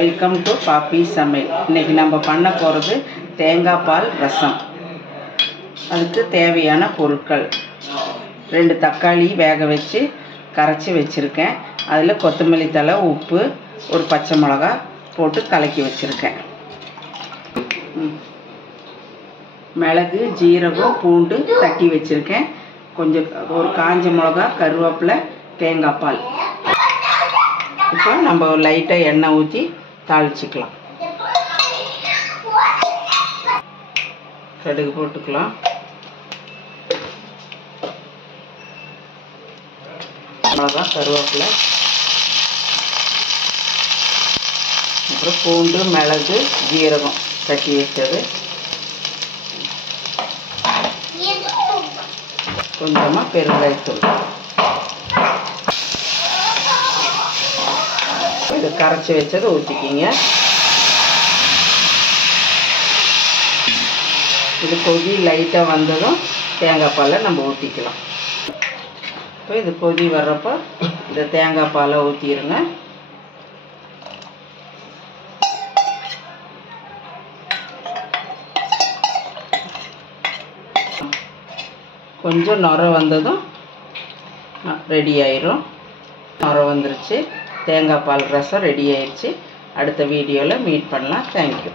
Welcome to பாப்பி சமையல். இன்றைக்கி நம்ம பண்ண போகிறது தேங்காய் பால் ரசம். அதுக்கு தேவையான பொருட்கள்: 2 தக்காளி வேக வச்சு கரைச்சி வச்சுருக்கேன். அதில் கொத்தமல்லி தழை, உப்பு, ஒரு பச்சை மிளகா போட்டு கலக்கி வச்சுருக்கேன். மிளகு, ஜீரகம், பூண்டு தட்டி வச்சுருக்கேன். கொஞ்சம் ஒரு காஞ்ச மிளகா, கருவேப்பிலை, தேங்காய் பால். இப்போ நம்ம லைட்டாக எண்ணெய் ஊற்றி தாளிச்சிக்கலாம். கடுகு போட்டுக்கலாம். மிளகா, கருவேப்பிலை, அப்புறம் பூண்டு, மிளகு, ஜீரகம் தட்டி வச்சது, கொஞ்சமாக பெருங்காயத்தூள். இது கரைச்சி வச்சதை ஊற்றிக்கிங்க. இது கொதி லைட்டாக வந்ததும் தேங்காய் பாலை நம்ம ஊற்றிக்கலாம். இப்போ இது கொதி வர்றப்போ இந்த தேங்காய் பாலை ஊற்றிடுங்க. கொஞ்சம் நுரை வந்ததும் ரெடி ஆயிரும். நுரை வந்துருச்சு. தேங்காய் பால் ரசம் ரெடி ஆயிடுச்சு. அடுத்த வீடியோவில் மீட் பண்ணலாம். தேங்க்யூ.